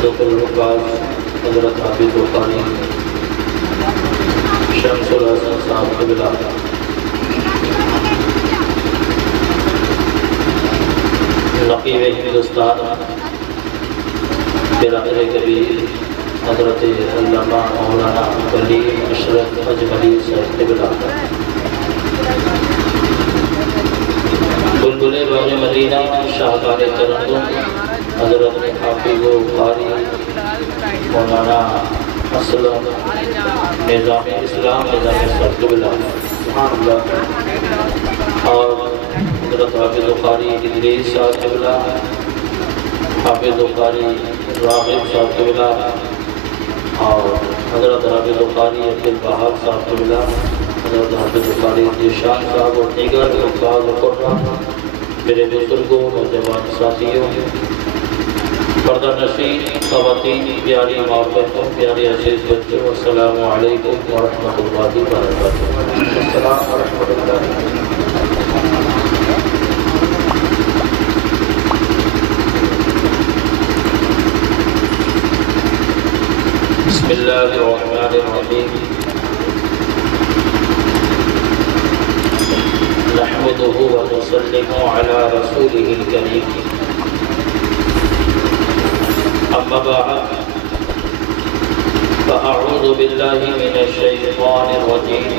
حضرت الرکاز حضرت حافظ وقانی شمس الحسن صاحب قبلہ، نقیب ہندوستان برادر کبیر حضرت علامہ مولانا کلیم اشرف اجملی صاحب قبلہ، بلبل باغ مدینہ شاہکار ترنم حضرت حافظ و قاری مولانا اسلم نظام اسلام نظام صاحب قبلہ، سبحان اللہ، اور حضرت حافظ و قاری ادریس صاحب قبلہ، حافظ و قاری راغب صاحب قبلہ، اور حضرت حافظ و قاری عبدالوہاب صاحب قبلہ، حضرت حافظ و قاری ذیشان صاحب اور دیگر حفاظ و قرآن، میرے بزرگوں نوجوان ساتھیوں، پردہ نشین خواتین، پیاری ماں بہنوں، پیارے عزیز بچوں، السلام علیکم ورحمۃ اللہ وبرکاتہ۔ السلام ورحمۃ اللہ۔ بسم اللہ الرحمن الرحیم، نحمده ونسلم على رسوله الكريم، اما بعد فاعوذ بالله من الشیطان الرجیم،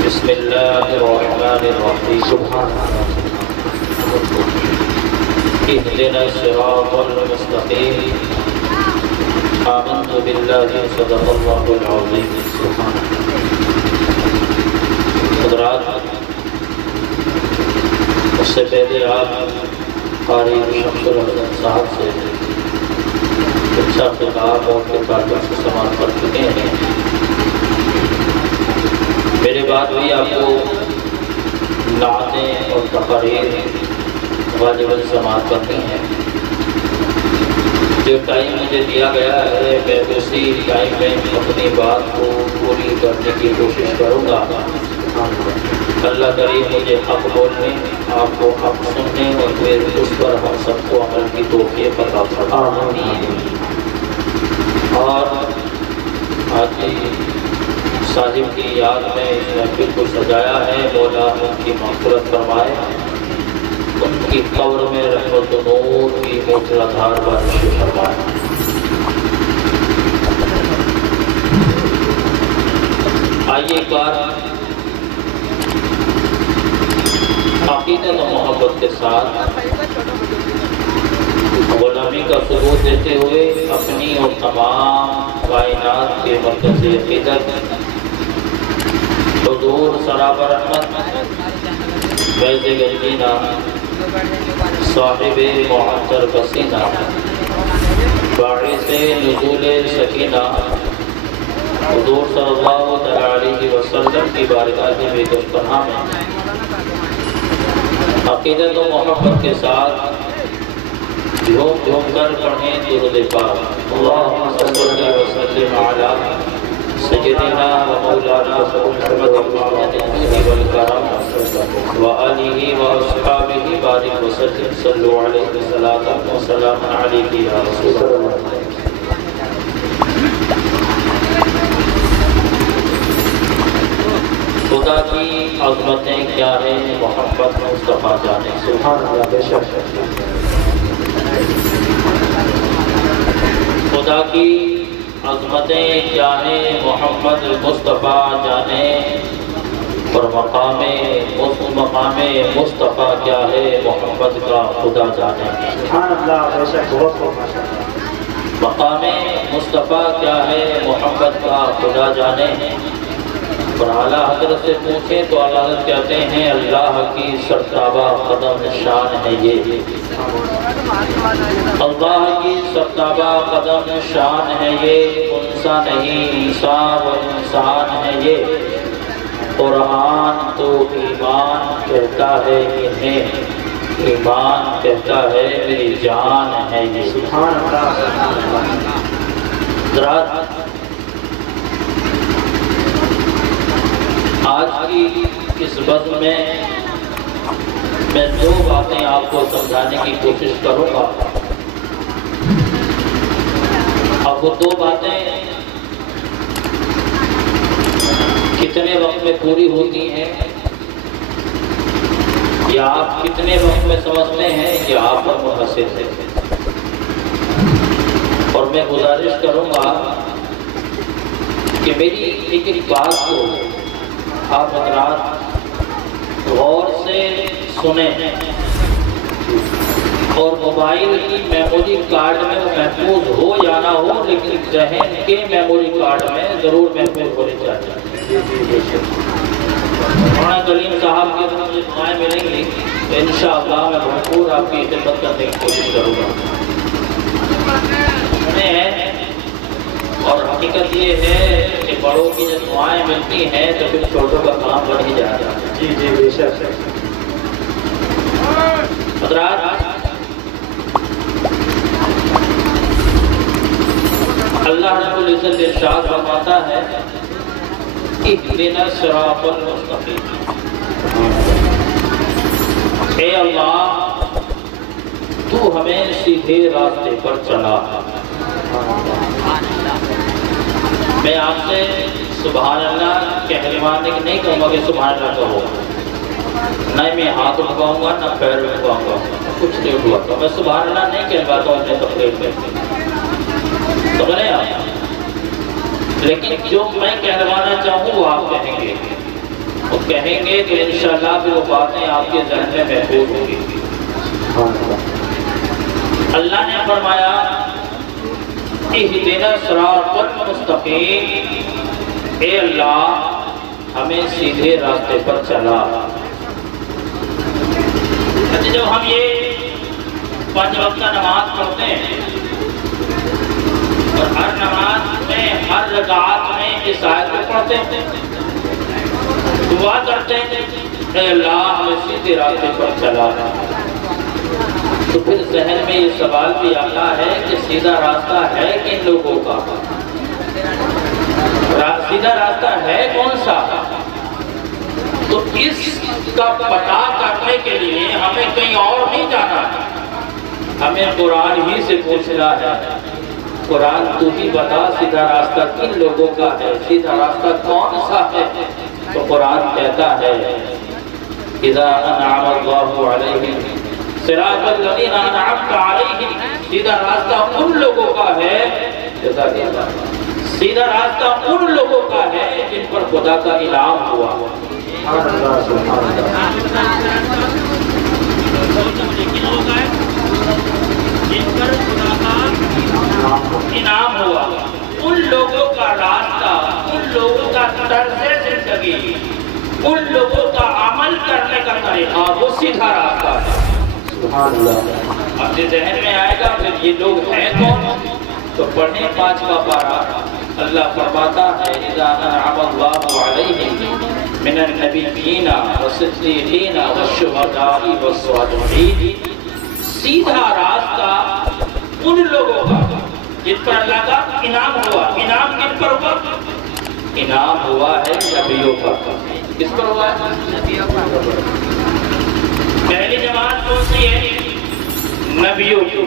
بسم اللہ الرحمن الرحیم، سبحان اللہ، اهدنا الصراط المستقیم، آمنت باللہ صدق اللہ العظیم، سبحان اللہ۔ حضرات، اس سے پہلے آپ قاری شمس الحسن صاحب سے اچھا خطاب اور کتابت سے سماعت کر چکے ہیں، میرے بعد بھی آپ کو نعتیں اور تقاریر غالباً سماعت کرنی ہیں۔ جو ٹائم مجھے دیا گیا ہے میں اسی ٹائم میں اپنی بات کو پوری کرنے کی کوشش کروں گا۔ اللہ کریم مجھے حق بولنے، آپ کو حق سننے اور پھر اس پر ہم سب کو عمل کی توفیق عطا فرمائے۔ اور آج صاحب کی یاد میں اس محفل کو سجایا ہے، مولا ان کی مغفرت فرمائے، ان کی قبر میں رحمت و نور کی موسلادھار بارش فرمائے۔ آئیے ایک بار عقیدت و محبت کے ساتھ غلامی کا ثبوت دیتے ہوئے اپنی اور تمام کائنات کے مرکز عقیدت حضور سرابر رحمت فیض گنجینہ صاحب معطر بسینہ باعث نزول سکینہ حضور صلی اللہ علیہ وسلم کی بارگاہ میں گستاخ میں عقیدت و محبت کے ساتھ جھوم جھوم کر پڑھیں درود پاک، اللہم صلی وسلم علی سیدنا و مولانا محمد الجود والکرم وآلہ واصحابہ بارک وسلم، صلوا علیہ صلاۃ و سلام علیک یا رسول اللہ۔ خدا کی عظمتیں کیا ہیں، محمد مصطفیٰ جانے، سبحان اللہ، بے شک خدا کی عظمتیں کیا ہیں، محمد مصطفیٰ جانے، اور مقام مصطفیٰ کیا ہے، محمد کا خدا جانے، سبحان اللہ، بے شک مقام مصطفیٰ کیا ہے، محمد کا خدا جانے۔ اور اعلیٰ حضرت سے پوچھیں تو اعلیٰ حضرت کہتے ہیں اللہ کی سرتابہ قدم شان ہے یہ، اللہ کی سرتابہ قدم شان ہے یہ، انسان نہیں انسان و انسان ہے یہ، قرآن تو ایمان کہتا ہے انہیں، ایمان کہتا ہے میری جان ہے یہ، سبحان اللہ۔ آج کی اس بزم میں دو باتیں آپ کو سمجھانے کی کوشش کروں گا۔ اور وہ دو باتیں کتنے وقت میں پوری ہوتی ہیں یا آپ کتنے وقت میں سمجھتے ہیں کہ آپ پر منحصر ہے. اور میں گزارش کروں گا کہ میری ایک بات کو آپ حضرات غور سے سنیں اور موبائل کی میموری کارڈ میں وہ محفوظ ہو یا نہ ہو لیکن ذہن کے میموری کارڈ میں ضرور محفوظ ہونے چاہیے. مولانا کلیم صاحب کی طرف سے دعائیں ملیں گی تو انشاءاللہ میں بھرپور آپ کی خدمت کرنے کی کوشش کروں گا. اور حقیقت یہ ہے کہ بڑوں کی جب دعائیں ملتی ہیں تو پھر چھوٹوں کا کام بڑھ ہی جاتا ہے. جی جی بے شک. حضرات اللہ رب العزت ارشاد فرماتا ہے اہدنا الصراط المستقیم. اے اللہ تو ہمیں سیدھے راستے پر چلا. میں آپ سے سبحان اللہ کہنے نہیں کہوں گا کہ سبحان اللہ کہو، نہ میں ہاتھ اٹھاؤں گا نہ پیر اٹھاؤں گا، کچھ نہیں اٹھوا گا. میں سبحان اللہ نہیں کہلواتا ہوں اپنے تقریر میں، سمجھے آپ؟ لیکن جو میں کہلوانا چاہوں وہ آپ کہیں گے، وہ کہیں گے تو انشاءاللہ پھر وہ باتیں آپ کے ذہن میں محفوظ ہوں گی. اللہ نے فرمایا اہدنا الصراط المستقیم، اے اللہ ہمیں سیدھے راستے پر چلا. جب ہم یہ 5 وقت نماز پڑھتے ہیں اور ہر نماز میں ہر رکعت میں اس آیت کو پڑھتے ہیں، دعا کرتے ہیں اے اللہ ہمیں سیدھے راستے پر چلا، تو پھر ذہن میں یہ سوال بھی آتا ہے کہ سیدھا راستہ ہے کن لوگوں کا؟ سیدھا راستہ ہے کون سا؟ تو اس کا پتہ کرنے کے لیے ہمیں کہیں اور نہیں جانا، ہمیں قرآن ہی سے پوچھنا ہے. قرآن تو ہی بتا سیدھا راستہ کن لوگوں کا ہے، سیدھا راستہ کون سا ہے؟ تو قرآن کہتا ہے اذا انعم اللہ علیہم صراط الذین انعمت علیہم، سیدھا راستہ ان لوگوں کا ہے، سیدھا راستہ ان لوگوں کا ہے جن پر خدا کا انعام ہوا. جن پر خدا کا انعام ہوا، ان لوگوں کا راستہ، ان لوگوں کا طرز زندگی، ان لوگوں کا عمل کرنے کا طریقہ وہ سیدھا راستہ ہے. اپنے ذہن میں آئے گا پھر یہ لوگ ہیں کون؟ تو پڑھیں 5 کا پارہ. اللہ فرماتا ہے اذا انعم اللہ علیہم من النبیین والصدیقین والشہداء والصالحین، سیدھا راستہ ان لوگوں کا جن پر اللہ کا انعام ہوا. انعام کن پر ہوا؟ انعام ہوا ہے نبیوں پر. کس پر ہوا ہے؟ نبیوں پر. پہلی جماعت کون سی ہے؟ نبیوں کی.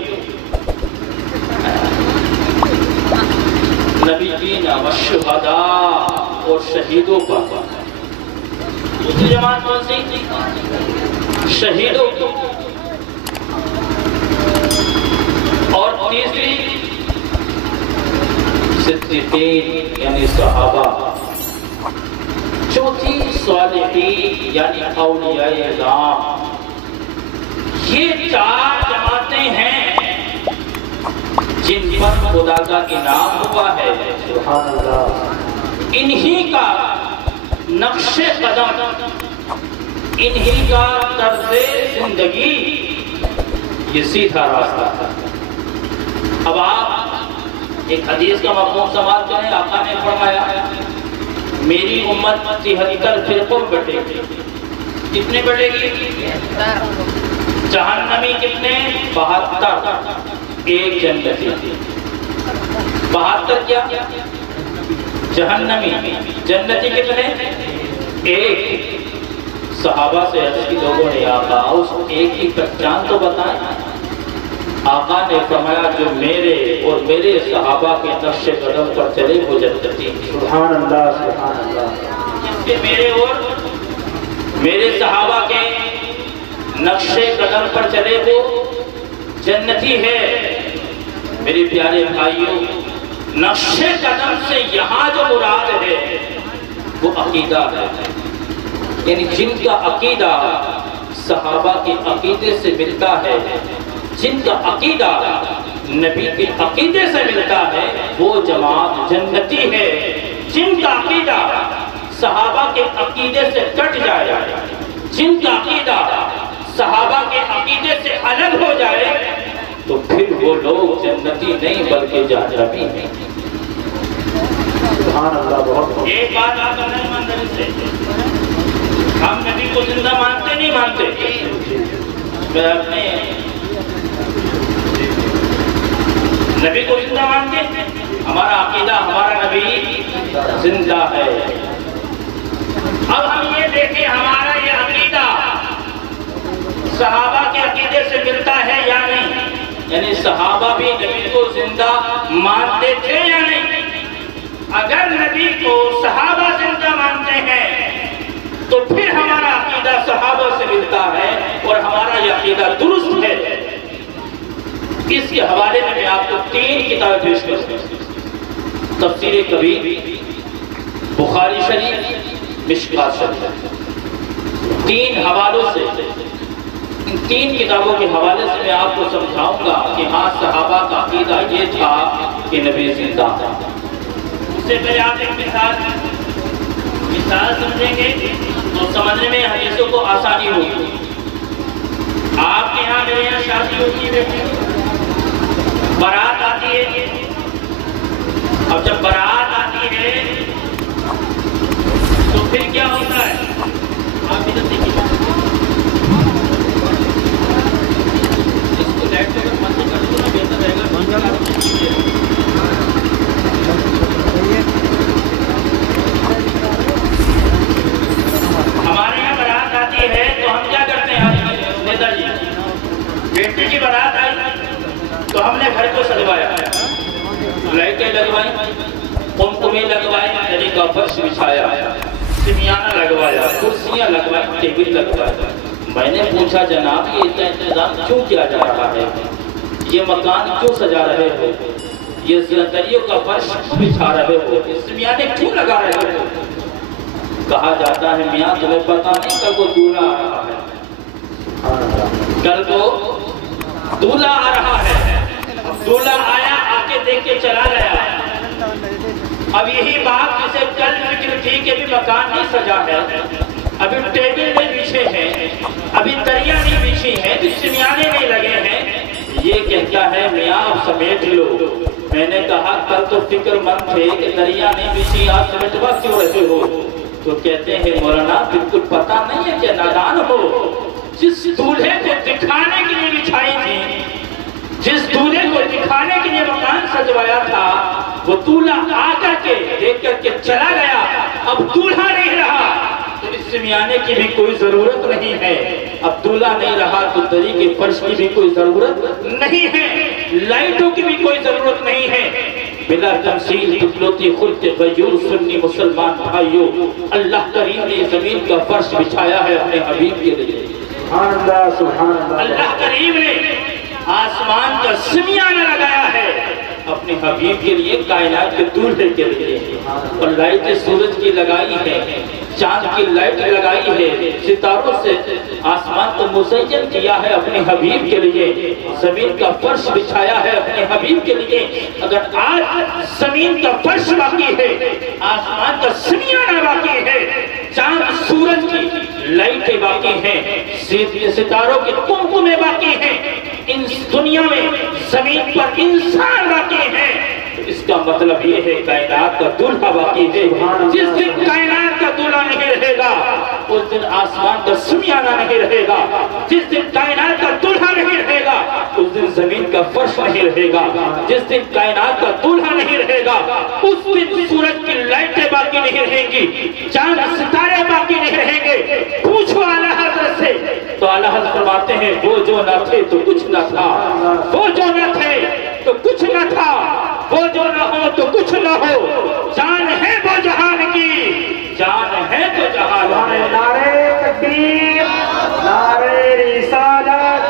نبیین والشہداء اور شہیدوں پر. دوسری جماعت کون سی؟ شہیدوں کی. اور تیسری صدیقین یعنی صحابہ. چوتھی صالحین یعنی اولیاء اعظام. یہ 4 جماعتیں ہیں جن پر خدا کا انعام ہوا ہے. سبحان اللہ. انہی کا نقش قدم، انہی کا طرز زندگی یہ سیدھا راستہ ہے. اب آپ ایک حدیث کا مفہوم سمجھ کریں. آقا نے فرمایا میری امت 73 فرقوں بٹے گی. کتنے بٹے گی؟ جہنمی کتنے؟ 72. ایک جنتی. 72 کیا؟ جہنمی. جنتی کتنے؟ ایک. صحابہ سے عرض کی لوگوں نے آقا اس ایک کی پہچان تو بتائیں. آقا نے فرمایا جو میرے اور میرے صحابہ کے نقش قدم پر چلے وہ جنتی ہیں۔ سبحان اللہ سبحان اللہ۔ جس کے میرے اور میرے صحابہ کے نقش قدم پر چلے وہ جنتی ہے۔ میرے پیارے بھائیوں، نقش قدم سے یہاں جو مراد ہے وہ عقیدہ ہے، یعنی جن کا عقیدہ صحابہ کے عقیدے سے ملتا ہے، جن کا عقیدہ نبی کے عقیدے سے ملتا ہے وہ جماعت جنتی ہے۔ جن کا عقیدہ صحابہ کے عقیدے سے کٹ جائے، جن کا عقیدہ صحابہ کے عقیدے سے الگ ہو جائے تو پھر وہ لوگ جنتی نہیں بلکہ جہنمی ہیں۔ سبحان اللہ۔ بہت ایک بات آپ نہیں مانتے سے ہم نبی کو زندہ مانتے نہیں مانتے؟ میں اپنے نبی کو زندہ مانتے، ہمارا عقیدہ ہمارا نبی زندہ ہے۔ اب ہم یہ دیکھیں ہمارا یہ عقیدہ صحابہ کے عقیدے سے ملتا ہے یا نہیں، یعنی صحابہ بھی نبی کو زندہ مانتے تھے یا نہیں؟ اگر نبی کو صحابہ زندہ مانتے ہیں تو پھر ہمارا عقیدہ صحابہ سے ملتا ہے اور ہمارا یہ عقیدہ درست ہے۔ اس کے حوالے میں آپ کو 3 کتابیں پیش کرتا ہوں۔ تفسیر کبیر، بخاری شریف، مشکوٰۃ شریف، 3 حوالوں سے، ان 3 کتابوں کے حوالے سے میں آپ کو سمجھاؤں گا کہ ہاں صحابہ کا عقیدہ یہ تھا کہ نبی زندہ ہے۔ اس سے پہلے آپ ایک مثال سمجھیں گے تو سمجھنے میں حدیثوں کو آسانی ہوگی۔ آپ کے یہاں میرے یہاں شادی ہوتی ہے، بارات آتی ہے، اب جب بارات آتی ہے تو پھر کیا ہوتا ہے؟ آپ ادھر دیکھیے، اس کو لائٹ سے اگر بند کر دو نا بہتر رہے گا۔ ہمارے یہاں بارات آتی ہے تو ہم کیا کرتے ہیں؟ نیتا جی، بیٹی کی بارات آئی تو ہم نے گھر کو سجوایا، لائٹیں لگوائی، قمقمے لگوائے، یعنی کا فرش بچھایا، شمیانہ لگوایا، کرسیاں لگوائی، ٹیبل لگوایا۔ میں نے پوچھا جناب یہ اتنا انتظام کیوں کیا جا رہا ہے؟ یہ مکان کیوں سجا رہے ہو؟ یہ زندریوں کا فرش بچھا رہے ہو؟ شمیانے کیوں لگا رہے ہو؟ کہا جاتا ہے میاں تمہیں پتا نہیں کل کو دولہا آ رہا ہے، کل کو دولہا آ رہا ہے۔ دولہا آیا، آ کے دیکھ کے چلا گیا۔ اب یہی بات جسے کل فکر تھی کہ ابھی مکان نہیں سجا ہے، ابھی ٹیبل نہیں بچھے ہیں، ابھی دریا نہیں بچھی ہیں، ابھی شمیانے نہیں لگے ہیں، یہ کہتا ہے میاں اب سمیٹ لو۔ میں نے کہا کل تو فکر مند تھے کہ دریا نہیں بچھی، آپ سمیٹوا کیوں رہتے ہو؟ تو کہتے ہیں مولانا بالکل پتا نہیں ہے کہ نادان ہو، جس دولہے کو دکھانے کے لیے بچھائی تھی، جس دولہے کو دکھانے کے لیے مکان سجوایا تھا، وہ دولہا آ کر کے دیکھ کر کے چلا گیا، اب دولہا نہیں رہا تو اس شمیانے کی بھی کوئی ضرورت نہیں ہے۔ اب دولہا نہیں رہا تو دری کے فرش کی بھی کوئی ضرورت نہیں ہے، لائٹوں کی بھی کوئی ضرورت نہیں ہے۔ بلا تمثیل دکلوتی خلق غیور سنی مسلمان بھائیوں، اللہ کریم نے زمین کا فرش بچھایا ہے اپنے حبیب کے لیے۔ سبحان اللہ سبحان اللہ۔ اللہ کریم نے آسمان کا شمیانہ لگایا ہے اپنے حبیب کے لیے، کائنات کے دولہے کے لیے، اور لائٹ سورج کی لگائی ہے، چاند کی لائٹ لگائی ہے، ستاروں سے آسمان کو مزین کیا ہے اپنے حبیب کے لیے، زمین کا فرش بچھایا ہے اپنے حبیب کے لیے۔ اگر آج زمین کا فرش باقی ہے، آسمان کا شمیانہ باقی ہے، چاند سورج کی لائٹیں باقی ہیں، ستاروں کے قمقمے باقی ہیں، ان دنیا میں زمین پر انسان باقی ہیں، اس کا مطلب یہ ہے کائنات کا دولہا باقی ہے۔ جس دن کائنات کا دولہا نہیں رہے گا اس دن آسمان کا شمیانہ نہیں رہے گا، جس دن کائنات کا دولہا نہیں رہے گا اس دن زمین کا فرش نہیں رہے گا، جس دن کائنات کا دولہا نہیں رہے گا اس دن سورج کی لائٹیں باقی نہیں رہیں گی، چاند ستارے باقی نہیں رہیں گے۔ پوچھو اعلیٰ حضرت سے تو اللہ حضرت فرماتے ہیں وہ جو نہ تھے تو کچھ نہ تھا، وہ جو نہ تھے تو کچھ نہ تھا، وہ جو نہ ہو تو کچھ نہ ہو، جان ہے وہ جہان کی، جان ہے تو جہان ہے۔ نعرہ تکبیر، نعرہ رسالت،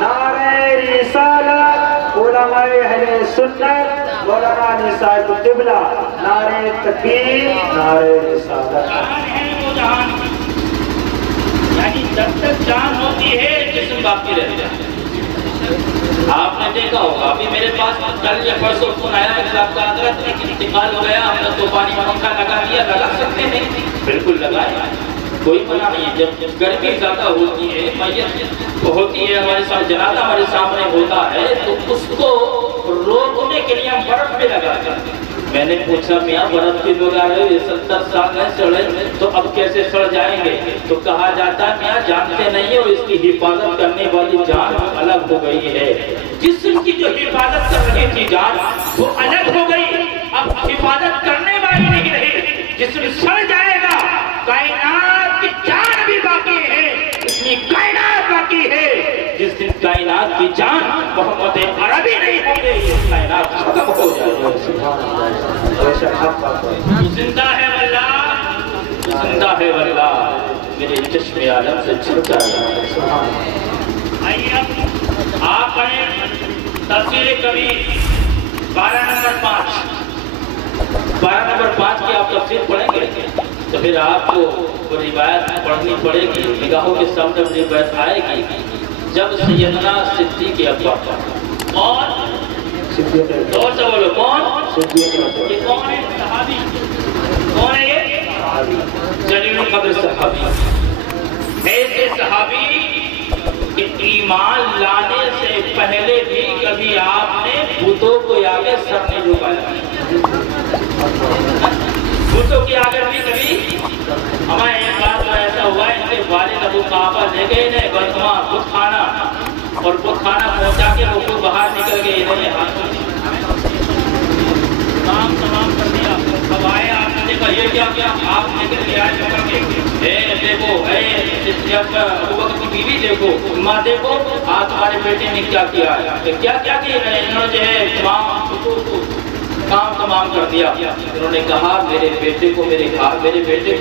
نعرہ رسالت، علماء اہل سنت، علماء نساء القبلہ، نعرہ تکبیر، نعرہ رسالت۔ جان ہے وہ جہان کی، یعنی جب تک جان ہوتی ہے جسم باقی رہتا ہے۔ آپ نے دیکھا ہوگا، ابھی میرے پاس کل یا پرسوں فون آیا کہ صاحب کا حضرت ایک انتقال ہو گیا، ہم نے تو پانی پنکھا لگا دیا، لگا سکتے ہیں؟ بالکل لگائے، کوئی منع نہیں ہے۔ جب گرمی زیادہ ہوتی ہے، میت ہوتی ہے، ہمارے ساتھ جنازہ ہمارے سامنے ہوتا ہے، تو اس کو روکنے کے لیے ہم برف میں لگاتے ہیں۔ میں نے پوچھا میاں برف کی لگا رہے ہو، یہ 70 سال ہے سڑے تو اب کیسے سڑ جائیں گے؟ تو کہا جاتا ہے میاں جانتے نہیں ہو، اس کی حفاظت کرنے والی جان الگ ہو گئی ہے۔ جسم کی جو حفاظت کر رہی تھی جان وہ الگ ہو گئی، اب حفاظت کرنے والی نہیں رہی، جسم سڑ جائے گا۔ کائنات کی جان بھی باقی ہے، اتنی کائنات باقی ہے، جس دن کائنات کی جان محمد عربی نہیں ہوں گے یہ کائنات ختم ہو جائے گی۔ زندہ ہے واللہ، زندہ ہے واللہ، میرے چشم عالم سے چھلکا رہا ہے۔ آئیے اب آپ پڑھیں تفسیر کبیر 12 نمبر 5، 12 نمبر 5 کی آپ تفسیر پڑھیں گے تو پھر آپ کو وہ روایت پڑھنی پڑے گی، نگاہوں کے سامنے وہ روایت آئے گی جب سیدنا صدیق اکبر، کون؟ زور سے بولو، کون؟ یہ کون ہے؟ صحابی، کون ہے یہ؟ جلیل القدر صحابی، ایسے صحابی کہ ایمان لانے سے پہلے بھی کبھی آپ نے بتوں کو آگے سر نہیں جھکایا، بتوں کے آگے بھی کبھی۔ ہمارے ایک بار تو ایسا ہوا ہے، ان کے والد ابو قحافہ لے گئے انہیں برطمان بت خانہ، اور بت خانہ پہنچا کے وہ خود باہر نکل گئے، انہیں کام تمام کر دیا۔ اب آئے آپ نے دیکھا یہ کیا کیا، آپ نکل کے آئے کر کے دیکھو، ابو بکر کی بیوی دیکھو، ماں دیکھو، آج تمہارے بیٹے نے کیا کیا ہے، کیا کیا کیا، انہوں نے جو ہے کام تمام کر دیا۔ انہوں نے کہا میرے بیٹے کو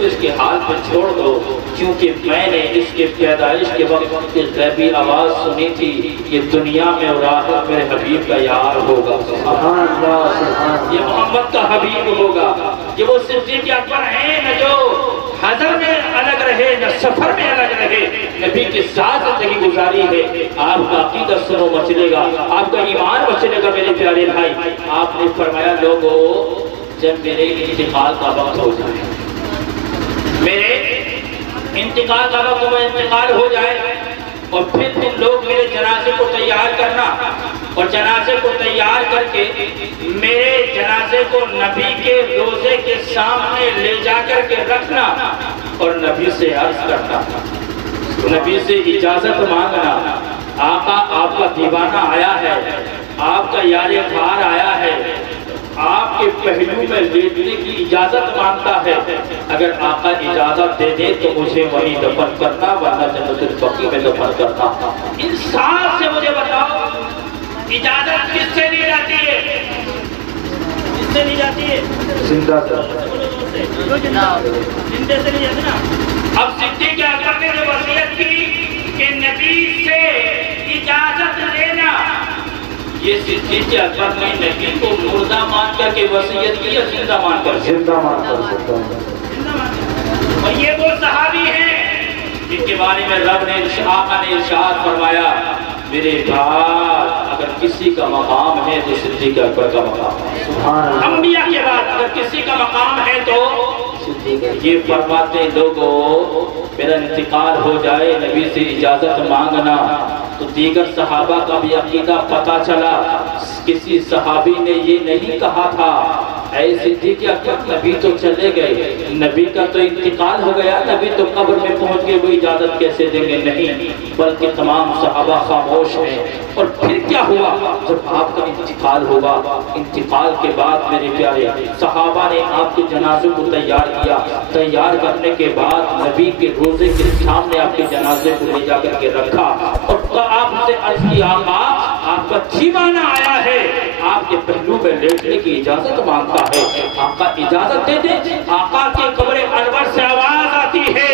اس کے حال پر چھوڑ دو، کیونکہ میں نے اس کے پیدائش کے وقت اس غیبی آواز سنی تھی، یہ دنیا میں اور آخرت میرے حبیب کا یار ہوگا، یہ محمد کا حبیب ہوگا۔ یہ وہ صدیق اکبر ہیں نہ جو حضر میں الگ رہے، نہ سفر میں الگ رہے، نبی کے ساتھ زندگی گزاری ہے۔ آپ کا عقیدہ سنو مچلے گا، آپ کا ایمان مچلے گا میرے پیارے بھائی۔ آپ نے فرمایا لوگوں جب میرے انتقال کا وقت ہو جائے، میرے انتقال کا وقت انتقال ہو جائے، اور پھر تم لوگ میرے جنازے کو تیار کرنا، اور جنازے کو تیار کر کے میرے جنازے کو نبی کے روزے کے سامنے لے جا کر کے رکھنا، اور نبی سے عرض کرنا، نبی سے اجازت مانگنا، آقا آپ کا دیوانہ آیا ہے، آپ کا یار غار آیا ہے، آپ کے پہلو میں لیٹنے کی اجازت مانگتا ہے، اگر آقا اجازت دے دے تو مجھے وہیں دفن کرنا، ورنہ جنت البقیع میں دفن کرنا۔ انصاف سے مجھے بتاؤ اجازت کس سے لی جاتی ہے؟ کس سے لی جاتی ہے؟ زندہ زندے سے لی جاتی نا۔ اب صدیق اکبر نے جو وصیت کی کہ نبی سے اجازت لینا، یہ صدیق اکبر نے نبی کو مردہ مان کر کے وصیت کی یا زندہ مان کر؟ زندہ مان کر۔ اور یہ وہ صحابی ہیں جن کے بارے میں رب نے آقا نے ارشاد فرمایا میرے بعد اگر کسی کا مقام ہے تو صدیق اکبر کا مقام ہے، انبیاء کے بعد اگر کسی کا مقام ہے تو یہ فرماتے لوگوں میرا انتقال ہو جائے نبی سے اجازت مانگنا، تو دیگر صحابہ کا بھی عقیدہ پتہ چلا۔ کسی صحابی نے یہ نہیں کہا تھا اے صدیق اکبر نبی تو چلے گئے، نبی کا تو انتقال ہو گیا، نبی تو قبر میں پہنچ گئے، وہ اجازت کیسے دیں گے؟ نہیں، بلکہ تمام صحابہ خاموش ہیں۔ اور پھر کیا ہوا؟ جب آپ کا انتقال ہوگا، انتقال کے بعد میرے پیارے صحابہ نے آپ کے جنازے کو تیار کیا، تیار کرنے کے بعد نبی کے روزے کے سامنے آپ کے جنازے کو لے جا کر کے رکھا اور آپ سے عرض کی آقا آپ کا جیوانا آیا ہے، آپ کے پہلو میں لیٹنے کی اجازت مانگتا ہے، آقا اجازت دے دیں۔ آقا کے قبر انور سے آواز آتی ہے،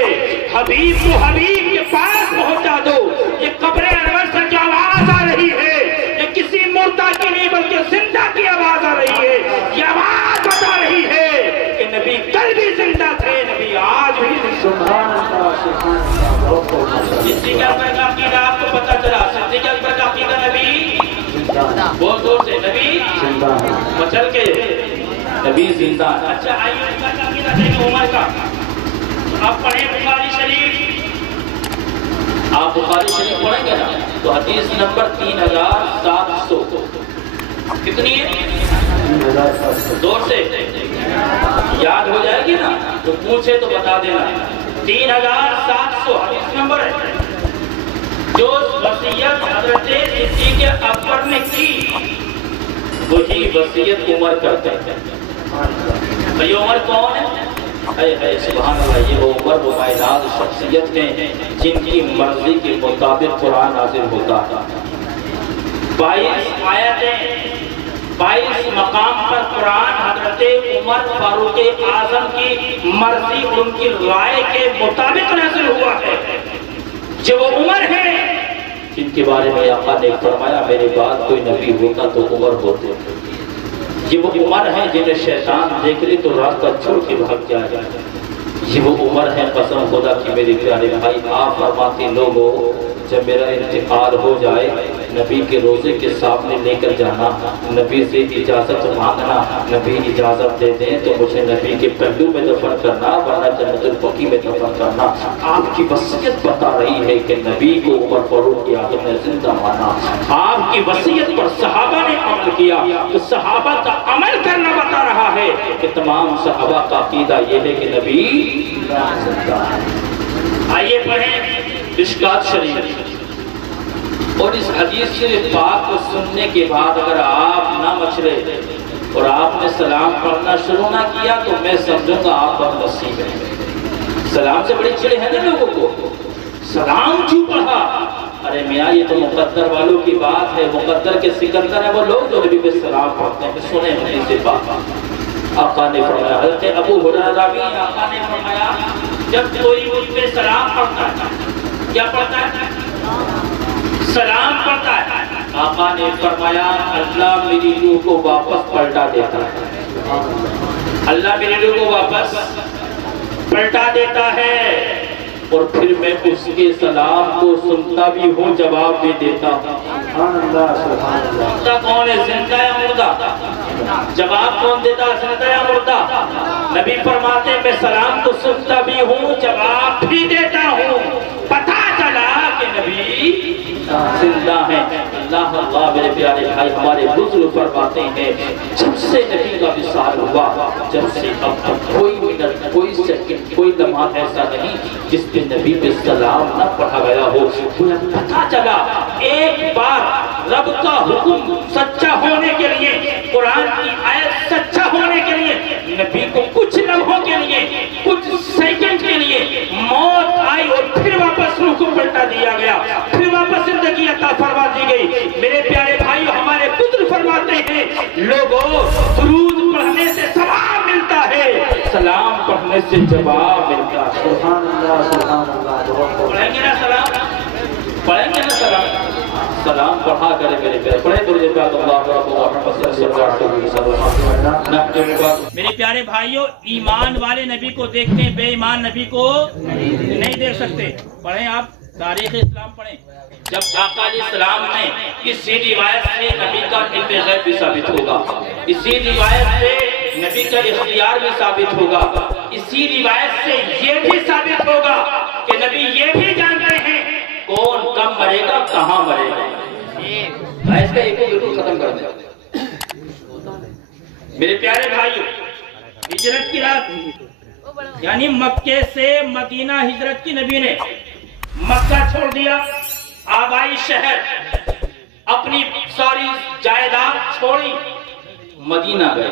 حبیب کو حبیب کے پاس پہنچا دو۔ یہ قبر انور سے جو آواز آ رہی ہے یہ کسی مردہ کی نہیں بلکہ زندہ کی آواز آ رہی ہے۔ یہ آواز بتا رہی ہے کہ نبی کل بھی زندہ تھے، نبی آج بھی سبحان اللہ سبحان اللہ۔ صدیق اکبر کا عقیدہ آپ کو پتہ چلا، صدیق اکبر کا عقیدہ نبی بہت زور سے نبی مچل کے نبی زندہ۔ اچھا آئیے عمر کا عقیدہ دیکھیں، عمر کا آپ پڑھیں بخاری شریف، آپ بخاری شریف پڑھیں گے نا تو حدیث نمبر 3700 کتنی ہے؟ زور سے یاد ہو جائے گی نا تو پوچھے تو بتا دینا۔ 3700 حدیث نمبر ہے۔ جو وصیت حضرت صدیق اکبر نے کی وہی وصیت عمر کرتے ہیں۔ یہ عمر کون ہے؟ اے سبحان اللہ، یہ وہ عمر وہ معراج شخصیت ہیں جن کی مرضی کے مطابق قرآن نازل ہوتا ہے۔ 22 آیتیں، 22 مقام پر قرآن حضرت عمر فاروق اعظم کی مرضی اور ان کی رائے کے مطابق نازل ہوا ہے۔ جو وہ عمر ہیں جن کے بارے میں آقا نے فرمایا میرے بعد کوئی نبی ہوتا تو عمر ہوتے۔ یہ وہ عمر ہیں جنہیں شیطان دیکھ لے تو راستہ چھوڑ کے بھاگ جائے۔ یہ وہ عمر ہیں قسم خدا کی میرے پیارے بھائی، آپ فرماتے لوگوں جب میرا انتقال ہو جائے نبی کے روزے کے سامنے لے کر جانا، نبی سے اجازت مانگنا، نبی اجازت دے دیں تو مجھے نبی کے پہلو میں دفن کرنا ورنہ جنت البقیع میں دفن کرنا۔ آپ کی وصیت بتا رہی ہے کہ نبی کو عمر فاروق اعظم نے زندہ مانا، آپ کی وصیت پر صحابہ نے عمل کیا تو صحابہ کا عمل کرنا بتا رہا ہے کہ تمام صحابہ کا عقیدہ یہ ہے کہ نبی زندہ ہے۔ آئیے پڑھیں مشکات شریف، اور اس حدیث سے پاک کو سننے کے بعد اگر آپ نہ مچلے اور آپ نے سلام پڑھنا شروع نہ کیا تو میں سمجھوں گا آپ بد نصیب ہیں۔ سلام سے بڑی چڑ ہے نا لوگوں کو، سلام کیوں پڑھا؟ ارے میاں یہ تو مقدر والوں کی بات ہے، مقدر کے سکندر ہیں وہ لوگ جو نبی پہ سلام پڑھتے ہیں۔ سنیں حدیث پاک، آقا نے فرمایا، حضرت ابو ہریرہ راوی، آقا نے فرمایا جب کوئی مجھ پہ سلام پڑھتا ہے، کیا پڑھتا ہے؟ سلام پڑھتا ہے، آقا نے فرمایا اللہ میری روح کو واپس پلٹا دیتا ہے، اللہ میری روح کو واپس پلٹا دیتا ہے اور پھر میں اس کے سلام کو سنتا بھی ہوں، جواب بھی دیتا ہوں۔ کون ہے، زندہ یا مردہ؟ جواب کون دیتا، زندہ یا مردہ؟ نبی فرماتے ہیں میں سلام کو سنتا بھی ہوں، جواب بھی دیتا ہوں۔ پتہ چلا کہ نبی زندہ ہیں۔ اللہ اللہ میرے پیارے بھائی، ہمارے بزرگ فرماتے ہیں جب سے نبی کا وصال ہوا، جب سے اب تک کوئی منٹ، کوئی سیکنڈ، کوئی لمحہ ایسا نہیں جس پہ نبی پہ سلام نہ پڑھا گیا ہو۔ پتہ چلا ایک بار رب کا حکم سچا ہونے کے لیے، قرآن کی آیت سچا ہونے کے لیے، نبی کو کچھ لمحوں کے لیے، کچھ سیکنڈ کے لیے موت آئی اور پھر واپس روح کو پلٹا دیا گیا، پھر واپس زندگی عطا فرما دی گئی۔ میرے پیارے بھائیو، ہمارے بزرگ فرماتے ہیں لوگوں درود پڑھنے سے ثواب ملتا ہے، سلام پڑھنے سے جواب ملتا ہے۔ سبحان اللہ سبحان اللہ۔ پڑھیں گے نا سلام؟ پڑھیں گے نا سلام؟ سلام پڑھا کرے میرے پیارے، پڑھیں درود پاک اللہ میرے پیارے بھائیو، ایمان والے نبی کو دیکھتے ہیں، بے ایمان نبی کو نہیں دیکھ سکتے۔ پڑھیں آپ تاریخ اسلام پڑھیں، جب آقا علیہ السلام نے اسی روایت سے نبی کا علم غیب بھی ثابت ہوگا، اسی روایت سے نبی کا اختیار بھی ثابت ہوگا، اسی روایت سے یہ بھی ثابت ہوگا کہ نبی یہ بھی جانتے ہیں کون کب مرے گا، کہاں مرے گا۔ اس کا ایک بالکل ختم کر دیں، میرے پیارے بھائیو، ہجرت کی رات یعنی مکے سے مدینہ ہجرت کی نبی نے مکہ چھوڑ دیا، آبائی شہر اپنی ساری جائیداد چھوڑی، مدینہ گئے۔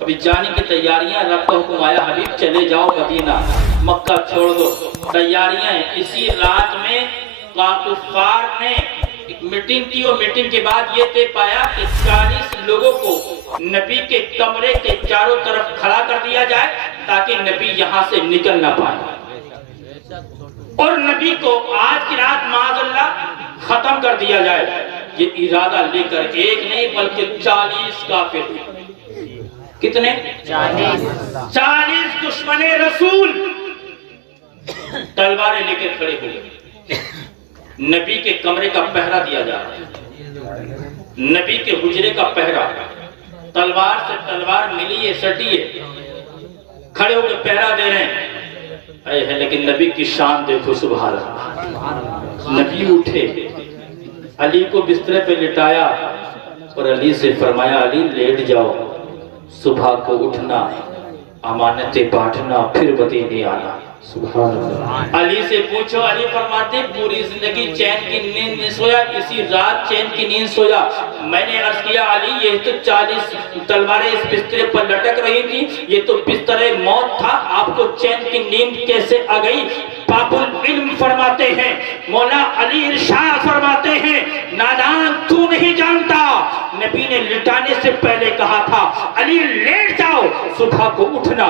ابھی جانے کی تیاریاں، رب کا حکم آیا حبیب چلے جاؤ مدینہ، مکہ چھوڑ دو، تیاریاں ہیں۔ اسی رات میں کفار نے ایک میٹنگ کی اور میٹنگ کے بعد یہ طے پایا کہ 40 لوگوں کو نبی کے کمرے کے چاروں طرف کھڑا کر دیا جائے تاکہ نبی یہاں سے نکل نہ پائے، اور نبی کو آج کی رات معاذ اللہ ختم کر دیا جائے۔ یہ ارادہ لے کر ایک نہیں بلکہ 40 کافر، کتنے؟ 40 دشمن رسول تلواریں لے کر کھڑے ہو گئے۔ نبی کے کمرے کا پہرا دیا جا رہا ہے، نبی کے حجرے کا پہرا، تلوار سے تلوار ملی ہے سٹی ہے، کھڑے ہو کے پہرا دے رہے ہیں۔ لیکن نبی کی شان دیکھو، سبحان اللہ۔ نبی اٹھے، علی کو بستر پہ لٹایا اور علی سے فرمایا علی لیٹ جاؤ، صبح کو اٹھنا، امانتیں بانٹنا، پھر مدینے آنا۔ سبحان اللہ۔ علی سے پوچھو، علی فرماتے پوری زندگی چین کی نیند نہیں سویا، اسی رات چین کی نیند سویا۔ میں نے عرض کیا علی یہ تو 40 تلواریں اس بستر پر لٹک رہی تھی، یہ تو بستر موت تھا، آپ کو چین کی نیند کیسے آ گئی؟ باب العلم فرماتے ہیں، مولا علی ارشاد فرماتے ہیں، نادان تو نہیں جانتا، نبی نے لٹانے سے پہلے کہا تھا علی لیٹ جاؤ، صبح کو اٹھنا،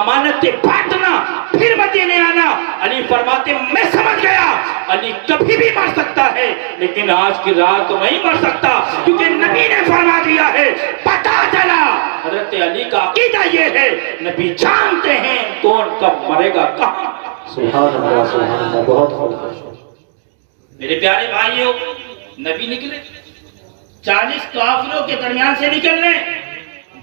امانتیں بانٹنا، پھر مدینے آنا۔ علی فرماتے میں سمجھ گیا علی کبھی بھی مر سکتا ہے لیکن آج کی رات نہیں مر سکتا، کیونکہ نبی نے فرما دیا ہے۔ پتا چلا حضرت علی کا عقیدہ یہ ہے، نبی جانتے ہیں کون کب مرے گا، کہاں۔ سبحان اللہ، سبحان اللہ، بہت خوب۔ میرے پیارے بھائیوں، نبی نکلے، 40 کافروں کے درمیان سے نکل رہے،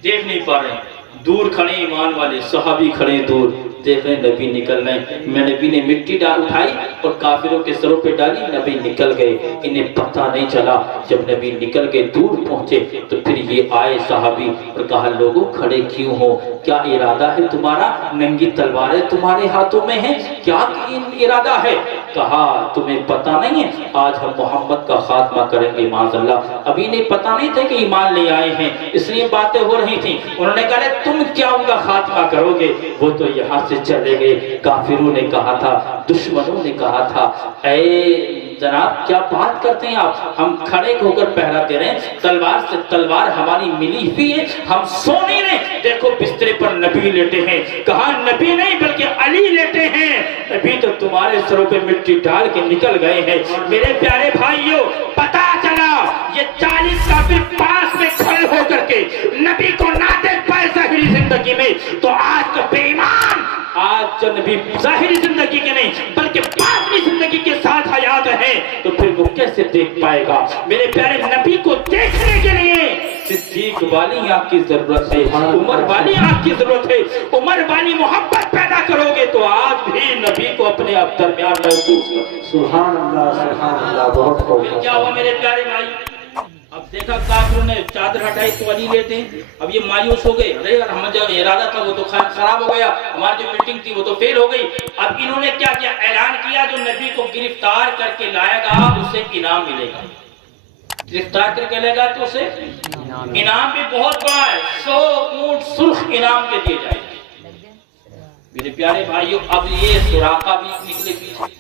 دیکھ نہیں پا رہے، دور کھڑے ایمان والے صحابی کھڑے دور، دیکھ رہے نبی نکل رہے۔ میں نبی نے مٹی اٹھائی اور کافروں کے سروں پہ ڈالی، نبی نکل گئے۔ انہیں پتہ نہیں چلا، جب نبی نکل گئے دور پہنچے تو پھر یہ آئے صحابی اور کہا لوگوں کھڑے کیوں ہو، کیا ارادہ ہے تمہارا؟ ننگی تلواریں تمہارے ہاتھوں میں ہیں، کیا ارادہ ہے؟ کہا تمہیں پتہ نہیں ہے آج ہم محمد کا خاتمہ کریں گے معاذ اللہ۔ ابھی انہیں پتہ نہیں تھا کہ ایمان لے آئے ہیں، اس لیے باتیں ہو رہی تھیں۔ انہوں نے کہا تم کیا ان کا خاتمہ کرو گے؟ وہ تو یہاں سے چلے گئے۔ کافروں نے کہا تھا، دشمنوں نے کہا تھا اے جناب کیا بات کرتے ہیں آپ، ہم کھڑے ہو کر پہرا دے رہے ہیں، تلوار سے تلوار ہماری ملی ہوئی ہے، ہم سو نہیں رہے، دیکھو بسترے پر نبی لیٹے ہیں۔ کہا نبی نہیں بلکہ علی لیٹے ہیں، نبی تو تمہارے سروں پہ مٹی ڈال کے نکل گئے ہیں۔ میرے پیارے بھائیوں، پتا چلا یہ 40 کافر پاس میں کھڑے ہو کر کے نبی کو نہ دیکھ پائے ظاہری زندگی میں، تو آج کا بے ایمان آج جو نبی ظاہری زندگی کے نہیں بلکہ باطنی زندگی کے ساتھ حیات ہیں تو پھر وہ کیسے دیکھ پائے گا؟ میرے پیارے نبی کو دیکھنے کے لیے صدیق والی آپ کی ضرورت ہے، عمر والی آپ کی ضرورت ہے۔ عمر والی محبت پیدا کرو گے تو آج بھی نبی کو اپنے آپ درمیان محسوس کرو۔ سبحان اللہ، سبحان اللہ، بہت خوب۔ کیا ہوا میرے پیارے بھائی؟ اب دیکھا کافروں نے چادر ہٹائی تو علی لیتے ہیں، اب یہ مایوس ہو گئے، ارے یار ہمارا جو ارادہ تھا وہ تو خراب ہو گیا، ہماری جو میٹنگ تھی وہ تو فیل ہو گئی۔ اب انہوں نے کیا کیا؟ اعلان کیا جو نبی کو گرفتار کر کے لائے گا اسے انعام ملے گا، گرفتار کر کے لے گا تو اسے انعام بھی بہت بڑا ہے، 100 اونٹ سرخ انعام کے دیے جائیں گے۔ میرے پیارے بھائیوں اب یہ سراقہ بھی نکلے پیچھے،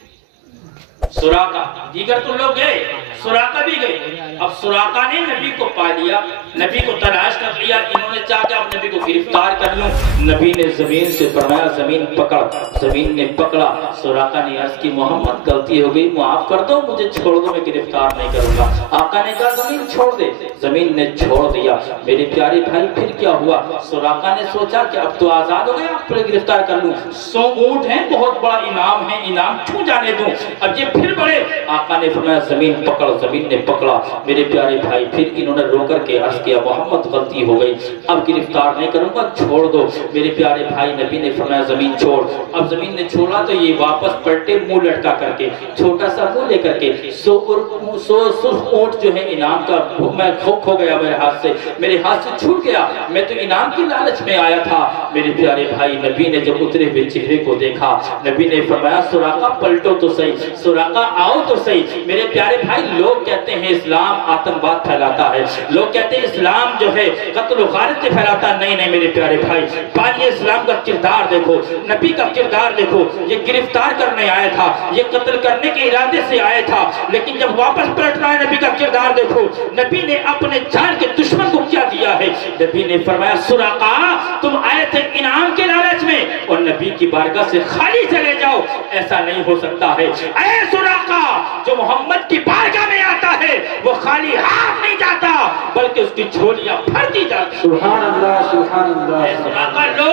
سراقہ دیگر تو لوگ گئے، سراقہ بھی گئے۔ اب سراقہ نے نبی کو پا لیا، نبی کو تلاش کر لیا، انہوں نے چاہا کہ اب نبی کو گرفتار کر لوں۔ نبی نے زمین سے فرمایا زمین پکڑ، زمین نے پکڑا۔ سراقہ نے عرض کی محمد غلطی ہو گئی، معاف کر دو، مجھے چھوڑ دو، میں گرفتار نہیں کروں گا۔ آقا نے کہا زمین چھوڑ دے، زمین نے چھوڑ دیا۔ میرے پیارے بھائی پھر کیا ہوا؟ سراقہ نے سوچا کہ اب تو آزاد ہو گیا، اب پھر گرفتار کر لوں، 100 اونٹ ہیں، بہت بڑا انعام ہے، انعام کیوں جانے دوں؟ اب یہ پھر بڑے۔ آقا نے فرمایا زمین پکڑ اور زمین نے پکڑا میرے پیارے بھائی. پھر انہوں نے رو کر کے عرض کیا محمد غلطی ہو گئی, اب گرفتار نہیں کروں گا, چھوڑ دو. میرے پیارے بھائی نبی نے فرمایا زمین چھوڑ. اب زمین نے چھوڑا تو یہ واپس پلٹے منہ لٹکا کر کے, چھوٹا سا منہ لے کر کے. سو سرخ اونٹ جو ہے انعام کا, میں کھو گیا میرے ہاتھ سے, میرے ہاتھ سے چھوٹ گیا. میں تو انعام کی لالچ میں آیا تھا. میرے پیارے بھائی نبی نے جب اترے ہوئے چہرے کو دیکھا, نبی نے فرمایا سراقہ پلٹو تو صحیح, سراقہ آؤ تو صحیح. میرے پیارے بھائی لوگ کہتے ہیں اسلام آتنکواد پھیلاتا ہے, لوگ کہتے ہیں اسلام جو ہے قتل و غارت پھیلاتا. نہیں نہیں میرے پیارے بھائی, پانی اسلام کا کردار دیکھو, نبی کا کردار دیکھو. یہ گرفتار کرنے آیا تھا, یہ قتل کرنے کے ارادے سے آیا تھا, لیکن جب واپس پلٹ رہا ہے نبی کا کردار دیکھو. نبی نے اپنے جان کے دشمن کو کیا دیا ہے. نبی نے فرمایا سراقہ تم آئے تھے انعام کے لالچ میں اور نبی کی بارگاہ سے خالی چلے جاؤ, ایسا نہیں ہو سکتا ہے. اے سراقہ جو محمد کی بارگاہ میں آتا ہے وہ خالی ہاتھ نہیں جاتا بلکہ اس کی جھولیاں بھر دی جاتی. سبحان اللہ سبحان اللہ. اے سراقہ لو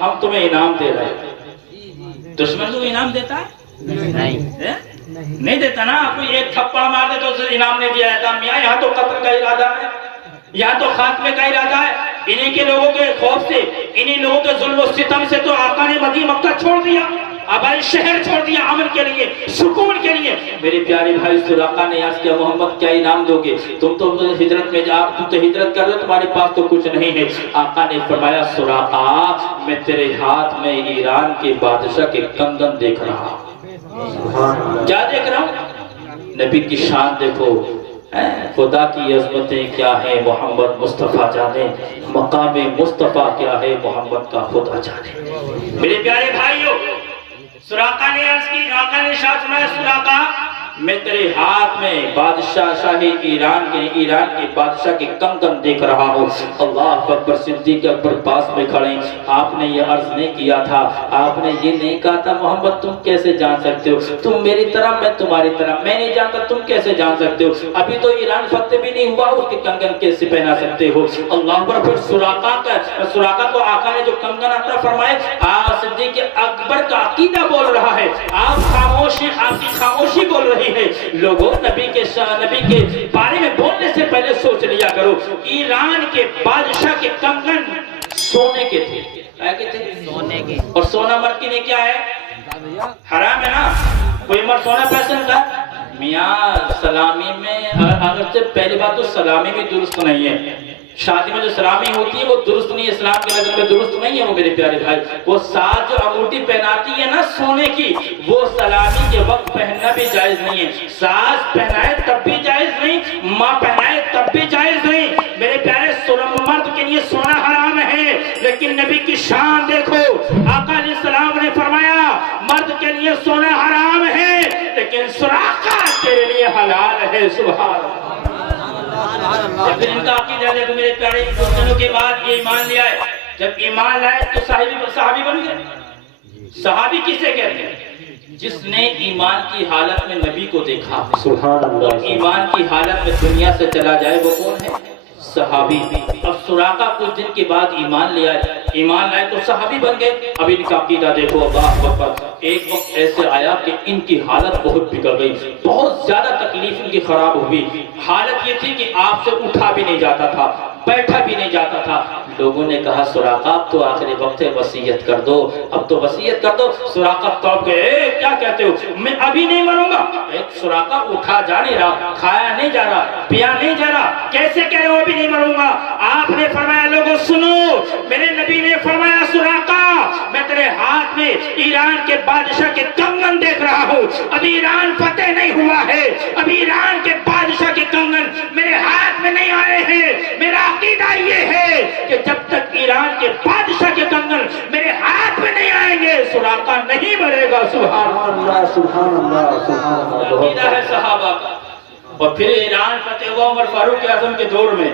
ہم تمہیں انعام دے رہے ہیں. دشمن کو انعام دیتا ہے نہیں دیتا نا. کوئی ایک تھپڑ مار دے تو اسے انعام نہیں دیا جاتا. میاں یہاں تو قتل کا ارادہ ہے, یہاں تو خاتمے کا ارادہ ہے. انہی کے لوگوں کے خوف سے, انہی لوگوں کے ظلم و ستم سے تو آقا نے مدینہ مکہ چھوڑ دیا, آبائی شہر چھوڑ دیا امن کے لیے, سکون کے لیے. میرے پیارے بھائی سراقہ نے عرض کیا محمد کیا انعام دو گے, تم تو ہجرت میں جا, تم تو ہجرت کر رہے ہو, تمہارے پاس تو کچھ نہیں ہے. آقا نے فرمایا سراقہ میں تیرے ہاتھ میں ایران کے بادشاہ کے کنگن دیکھ رہا ہوں. کیا دیکھ رہا ہوں؟ نبی کی شان دیکھو, خدا کی عظمتیں کیا ہیں محمد مصطفیٰ جانے, مقام مصطفیٰ کیا ہے محمد کا خدا جانے. میرے پیارے بھائیوں سراقہ نے عرض کی, آقا نے شاہ فرمایا سراقہ میں تیرے ہاتھ میں بادشاہ شاہی ایران کے بادشاہ کے کنگن دیکھ رہا ہوں. اللہ اکبر. صدیق اکبر پاس میں کھڑے. آپ نے یہ عرض نہیں کیا تھا, آپ نے یہ نہیں کہا تھا محمد تم کیسے جان سکتے ہو, تم میری طرح میں تمہاری طرح, میں نہیں جانتا تم کیسے جان سکتے ہو, ابھی تو ایران فتح بھی نہیں ہوا, اس کے کنگن کیسے پہنا سکتے ہو. اللہ اکبر. پھر سراقہ کو آقا نے جو کنگن عطا فرمائے, صدیق اکبر کا عقیدہ بول رہا ہے, آپ خاموش ہیں, آپ کی خاموشی بول رہی ہے. لوگوں نبی کے بارے میں بولنے سے پہلے سوچ لیا کرو. ایران کے بادشاہ کے کنگن سونے کے تھے, سونے کے, اور سونا مرد کے لیے کیا ہے, حرام ہے نا. کوئی مرد سونا پسند ہے میاں. سلامی میں اگرچہ پہلی بات تو سلامی بھی درست نہیں ہے, شادی میں جو سلامی ہوتی ہے وہ درست نہیں ہے, اسلام کے نظر میں درست نہیں ہے وہ میرے پیارے بھائی. وہ ساتھ جو انگوٹھی پہناتی ہے نا سونے کی, وہ سلامی کے وقت پہننا بھی جائز نہیں ہے. ساس پہنائے تب بھی جائز نہیں, ماں پہنائے تب بھی جائز نہیں. میرے پیارے مرد کے لیے سونا حرام ہے, لیکن نبی کی شان دیکھو. آقا علیہ السلام نے فرمایا مرد کے لیے سونا حرام ہے لیکن سراقہ تیرے لیے حلال ہے. سبحان اللہ. پھر ان کا عقیدہ دیکھو میرے پیارے, کچھ دنوں کے بعد یہ ایمان لے آئے. جب ایمان لائے تو صحابی بن گئے. صحابی کسے کہتے ہیں؟ جس نے ایمان کی حالت میں نبی کو دیکھا اور ایمان کی حالت میں دنیا سے چلا جائے, وہ کون ہے؟ صحابی. اب سراقہ کچھ دن کے بعد ایمان لے آئے, ایمان لائے تو صحابی بن گئے. اب ان کا عقیدہ دیکھو. اللہ اکبر. ایک وقت ایسے آیا کہ ان کی حالت بہت بگڑ گئی, بہت زیادہ تکلیف ان کی خراب ہوئی. حالت یہ تھی کہ آپ سے اٹھا بھی نہیں جاتا تھا, بیٹھا بھی نہیں جاتا تھا. لوگوں نے کہا سراقہ اب تو آخری وقت ہے, وصیت کر دو, اب تو وصیت کر دو. سراقہ توڑ گئے, کیا کہتے ہو, میں ابھی نہیں مروں گا. ایک سراقہ اٹھا جا نہیں رہا, کھایا نہیں جا رہا, پیا نہیں جا رہا, کیسے کہہ رہے ہو ابھی نہیں مروں گا. آپ نے فرمایا لوگوں سنو, میرے نبی نے فرمایا سراقہ میں تیرے ہاتھ میں ایران کے بادشاہ کے کنگن دیکھ رہا ہوں. ابھی ایران فتح نہیں ہوا ہے, ابھی ایران کے بادشاہ کے کنگن میرے ہاتھ میں نہیں آئے ہیں. میرا عقیدہ یہ ہے کہ جب تک ایران کے بادشاہ کے کنگن میرے ہاتھ میں نہیں آئیں گے سراقہ نہیں مرے گا. سبحان اللہ سبحان اللہ سبحان اللہ. عقیدہ ہے صحابہ کا. اور پھر ایران فتح ہوا عمر فاروق اعظم کے دور میں.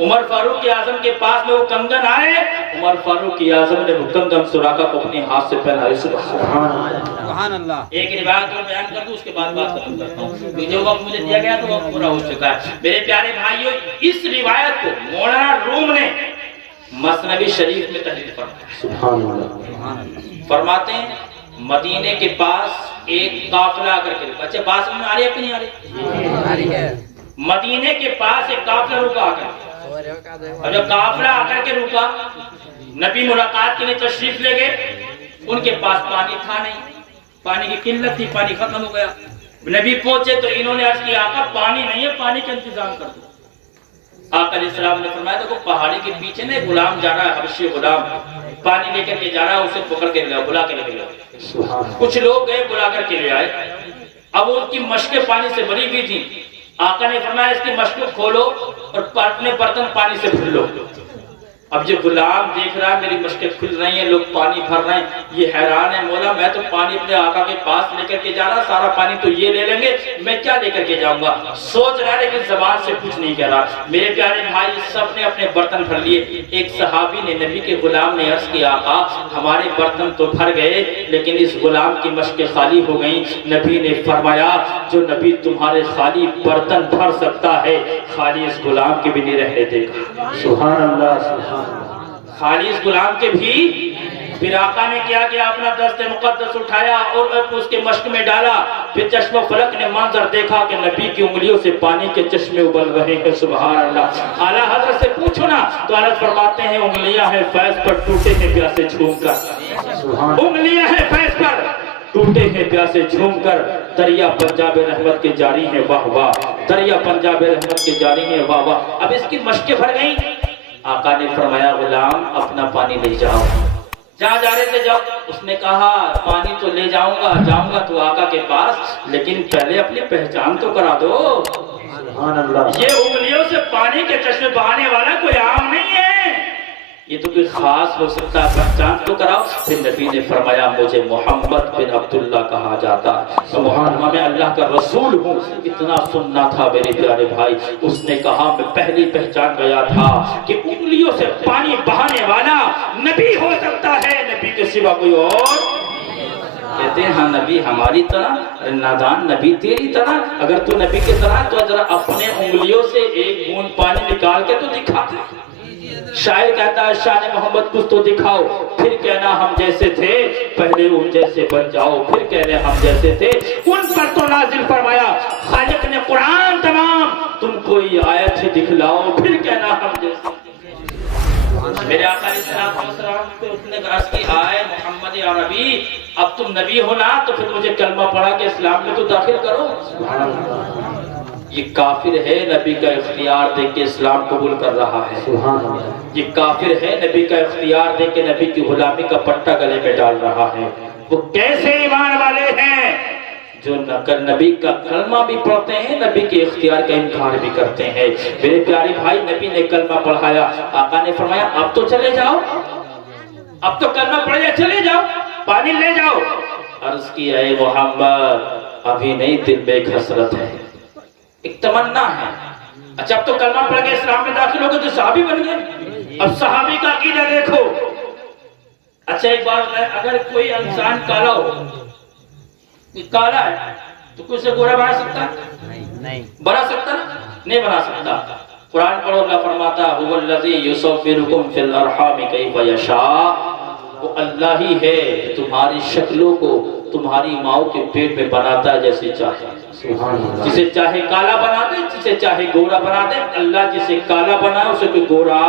عمر فاروق اعظم کے پاس میں وہ کنگن آئے, عمر فاروق اعظم نے وہ کنگن سراقہ کو اپنے ہاتھ سے پہنائے. سبحان اللہ. ایک روایت کو بیان کر دوں, اس کے بعد بات ختم کرتا ہوں. جو وقت مجھے دیا گیا تو وقت پورا ہو چکا ہے. میرے پیارے بھائیوں, اس روایت کو مولانا روم نے مثنوی شریف میں تحریر فرمایا. فرماتے ہیں مدینے کے پاس ایک قافلہ آ کر کے رکا. اچھا بات سمجھ میں آ رہی ہے کہ نہیں آ رہی؟ مدینے کے پاس ایک قافلہ رکا آ کر, اور جب قافلہ آ کر کے رکا, نبی ملاقات کے لیے تشریف لے گئے. ان کے پاس پانی تھا نہیں, پانی کی قلت تھی, پانی ختم ہو گیا. نبی پہنچے تو انہوں نے عرض کیا آقا پانی نہیں ہے, پانی کا انتظام کر دو. آقا علیہ السلام نے فرمایا دیکھو پہاڑی کے پیچھے نا غلام جا رہا ہے, حبشی غلام پانی لے کر کے جا رہا ہے, اسے پکڑ کے لے آؤ, بلا کے لے آؤ. کچھ لوگ گئے, بلا کر کے لے آئے. اب ان کی مشکیں پانی سے بھری ہوئی تھی. آقا نے فرمایا اس کی مشکوں کھولو اور اپنے برتن پانی سے بھر لو. اب جو غلام دیکھ رہا ہے میری مشکیں کھل رہی ہیں, لوگ پانی بھر رہے ہیں, یہ حیران ہے, مولا میں تو پانی اپنے آقا کے پاس لے کر کے جا رہا, سارا پانی تو یہ لے لیں گے, میں کیا لے کر کے جاؤں گا. سوچ رہا ہے لیکن زبان سے کچھ نہیں کہہ رہا. میرے پیارے بھائی سب نے اپنے برتن بھر لیے. ایک صحابی نے نبی کے غلام نے عرض کیا آقا ہمارے برتن تو بھر گئے لیکن اس غلام کی مشکیں خالی ہو گئیں. نبی نے فرمایا جو نبی تمہارے خالی برتن بھر سکتا ہے خالی اس غلام کے بھی نہیں رہنے دے گا. سبحان اللہ سبحان اللہ. خالی اس غلام کے بھی. پھر آقا نے کیا کیا, اپنا دست مقدس اٹھایا اور اس کے مشک میں ڈالا. پھر چشم و فلک نے منظر دیکھا کہ نبی کی انگلیوں سے پانی کے چشمے ابل رہے ہیں. سبحان اللہ. اعلیٰ حضرت سے پوچھو نا تو اعلیٰ فرماتے ہیں انگلیاں ہیں فیض پر ٹوٹے ہیں پیاسے جھوم کر. انگلیاں ہیں فیض پر ٹوٹے ہیں پیاسے جھوم کر. دریا پنجاب رحمت کے جاری ہیں واہ واہ, دریا پنجاب رحمت کے جاری ہیں واہ واہ. اب اس کی مشکیں بھر گئیں. آقا نے فرمایا غلام اپنا پانی لے جاؤ. جہاں جا رہے تھے جاؤ. اس نے کہا پانی تو لے جاؤں گا تو آقا کے پاس, لیکن پہلے اپنی پہچان تو کرا دو. سبحان اللہ. یہ انگلیوں سے پانی کے چشمے بہانے والا کوئی عام نہیں ہے, یہ تو کوئی خاص ہو سکتا ہے, پہچان تو کراؤ. پھر نبی نے فرمایا مجھے محمد بن عبداللہ کہا جاتا ہے, میں اللہ کا رسول ہوں. اتنا سننا تھا میرے پیارے بھائی. اس نے کہا میں پہلی پہچان گیا تھا کہ انگلیوں سے پانی بہانے والا نبی ہو سکتا ہے, نبی کے سوا کوئی اور. کہتے ہیں ہاں نبی ہماری طرح, نادان نبی تیری طرح. اگر تو نبی کی طرح تو ذرا اپنے انگلیوں سے ایک بوند پانی نکال کے تو دکھا دے. شاعر کہتا ہے شان محمد کچھ تو دکھاؤ, پھر کہنا ہم جیسے تھے, پہلے ان جیسے بن جاؤ, پھر کہنا ہم جیسے تھے. ان پر تو نازل فرمایا خالق نے قرآن تمام, تم کوئی آیت ہی دکھلاؤ, پھر کہنا ہم جیسے. میرے آقا علیہ السلام پہ اس نے عرض کی آئے محمد عربی اب تم نبی ہو نا تو پھر مجھے کلمہ پڑھا کے اسلام میں تو داخل کرو. یہ کافر ہے نبی کا اختیار دے کے اسلام قبول کر رہا ہے. یہ کافر ہے نبی کا اختیار دے کے نبی کی غلامی کا پٹا گلے میں ڈال رہا ہے. وہ کیسے ایمان والے ہیں جو نبی کا کلمہ بھی پڑھتے ہیں, نبی کے اختیار کا انکار بھی کرتے ہیں. میرے پیارے بھائی نبی نے کلمہ پڑھایا. آقا نے فرمایا اب تو چلے جاؤ, اب تو کلمہ پڑھایا, چلے جاؤ, پانی لے جاؤ. عرض کی اے محمد ابھی نہیں, دل میں ایک حسرت ہے, ایک تمنا ہے. اچھا اب تو کلمہ پڑھ کے اسلام میں داخل ہو گئے تو صحابی بن گئے. اب صحابی کا عقیدہ دیکھو. اچھا ایک بات ہے, اگر کوئی انسان کالا ہو, کالا ہے تو کوئی سے گورا بنا سکتا ہے؟ نہیں بنا سکتا, نہیں بنا سکتا. قرآن پڑھو, اللہ فرماتا هو الذی یصورکم فی الارحام کیف یشاء. وہ اللہ ہی ہے تمہاری شکلوں کو تمہاری ماؤں کے پیٹ میں بناتا ہے جیسے چاہے. جسے چاہے کالا بنا دے, جسے چاہے گورا بنا دے. اللہ جسے کالا بنا اسے کوئی گورا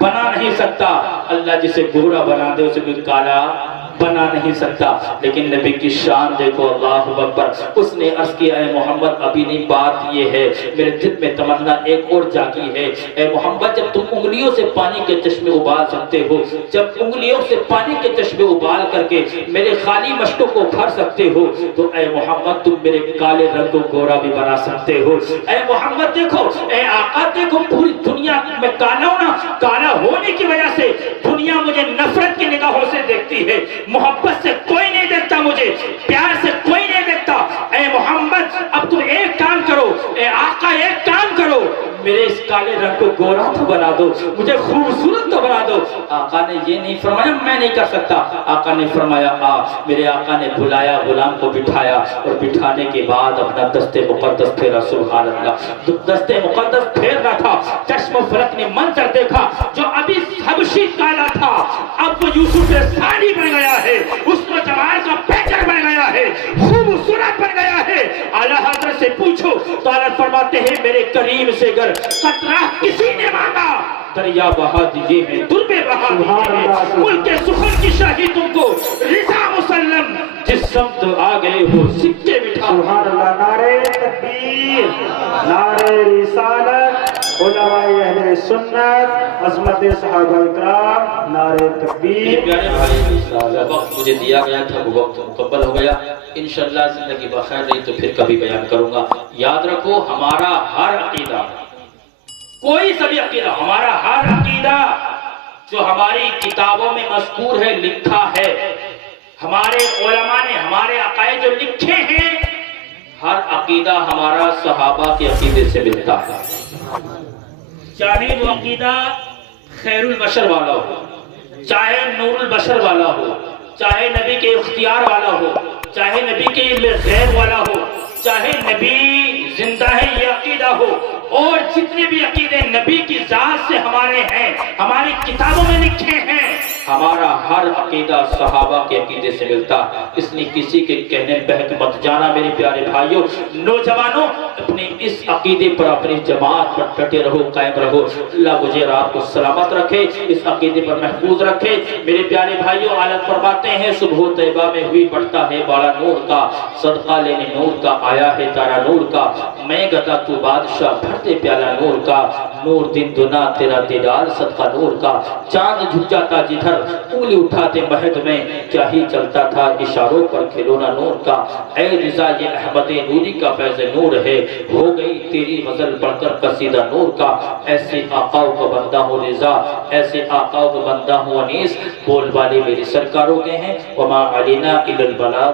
بنا نہیں سکتا, اللہ جسے گورا بنا دے اسے کوئی کالا بنا نہیں سکتا. لیکن نبی کی شان دیکھو, اللہ اکبر. اس نے عرض کیا اے محمد ابھی نہیں, بات یہ ہے میرے دل میں تمنا ایک اور جاگی ہے. اے محمد جب تم انگلیوں سے پانی کے چشمے ابال سکتے ہو, جب انگلیوں سے پانی کے چشمے ابال کر کے میرے خالی مشکوں کو بھر سکتے ہو, تو اے محمد تم میرے کالے رنگ کو گورا بھی بنا سکتے ہو. اے محمد دیکھو, اے آقا دیکھو, پوری دنیا میں کالا ہوں نا, کالا ہونے کی وجہ سے دنیا مجھے نفرت کی نگاہوں سے دیکھتی ہے, محبت سے کوئی نہیں دیکھتا, مجھے پیار سے کوئی نہیں دیکھتا. اے محمد اب تم ایک کام کرو, اے آقا ایک کام کرو, میرے اس کالے رنگ کو گورا تو بنا دو, مجھے خوبصورت تو بنا دو. آقا نے یہ نہیں فرمایا میں نہیں کر سکتا. آقا نے فرمایا آ. میرے آقا نے بلایا, غلام کو بٹھایا, اور بٹھانے کے بعد اپنا دست مقدس پھیرا. سبحان اللہ. دست مقدس پھیر رہا تھا, چشم و فلک نے منظر دیکھا. جو ابھی حبشی کالا تھا اب وہ یوسف ثانی بن گیا ہے. اس کو جمال کا گیا ہے، خوبصورت بن گیا ہے۔ اعلیٰ حضرت سے پوچھو تو اعلیٰ فرماتے ہیں میرے کریم سے گر قطرہ کسی نے مانگا دریا بہا دیے ہیں، دربے بہا دیے ہیں، ملک سخن کی شاہی تم کو رضا مسلم، جس سمت آ گئے ہو سکے بٹھا۔ سبحان اللہ، نعرہ تکبیر، نعرہ رسالت، علماء اہل سنت، عظمت صحابہ اکرام، نعرہ میرے تکبیر۔ پیارے بھائی، وقت مجھے دیا گیا تھا وہ وقت مکمل ہو گیا۔ انشاءاللہ زندگی بخیر رہی تو پھر کبھی بیان کروں گا۔ یاد رکھو ہمارا ہر عقیدہ، کوئی سا بھی عقیدہ، ہمارا ہر عقیدہ جو ہماری کتابوں میں مذکور ہے، لکھا ہے، ہمارے علماء نے ہمارے عقائد جو لکھے ہیں، ہر عقیدہ ہمارا صحابہ کے عقیدے سے ملتا ہے۔ چاہے وہ عقیدہ خیر البشر والا ہو، چاہے نور البشر والا ہو، چاہے نبی کے اختیار والا ہو، چاہے نبی کے غیر والا ہو، چاہے نبی زندہ ہے یہ عقیدہ ہو، اور جتنے بھی عقیدے نبی کی ذات سے ہمارے ہیں، ہماری کتابوں میں لکھے ہیں، ہمارا ہر عقیدہ صحابہ کے عقیدے سے ملتا ہے۔ اس لیے کسی کے کہنے بہک مت جانا میرے پیارے بھائیوں، نوجوانوں، اپنے اس عقیدے پر، اپنی جماعت پر ڈٹے رہو، قائم رہو۔ اللہ مجھے اور آپ کو سلامت رکھے، اس عقیدے پر محفوظ رکھے۔ میرے پیارے بھائیوں، اعلیٰ فرماتے ہیں صبح طیبہ میں ہوئی بڑھتا ہے بالا نور کا، صدقہ لینے نور کا آیا ہے تارا نور کا، میں گدا تو بادشاہ بھرتے پیالہ نور کا، نور دن دنا تیرا دیدار صدقہ نور کا، چاند جھک جاتا جدھر انگلی اٹھاتے مہد میں، کیا ہی چلتا تھا اشاروں پر کھلونا نور کا، اے رضا یہ احمد نوری کا فیض نور ہے، ہو گئی تیری غزل پڑھ کر قصیدہ نور کا، ایسے آقاؤں کا بندہ ہوں رضا، ایسے آقاؤں کا بندہ ہوں انیس، بول والے میرے سرکاروں کے ہیں، وما علینا الا البلاغ۔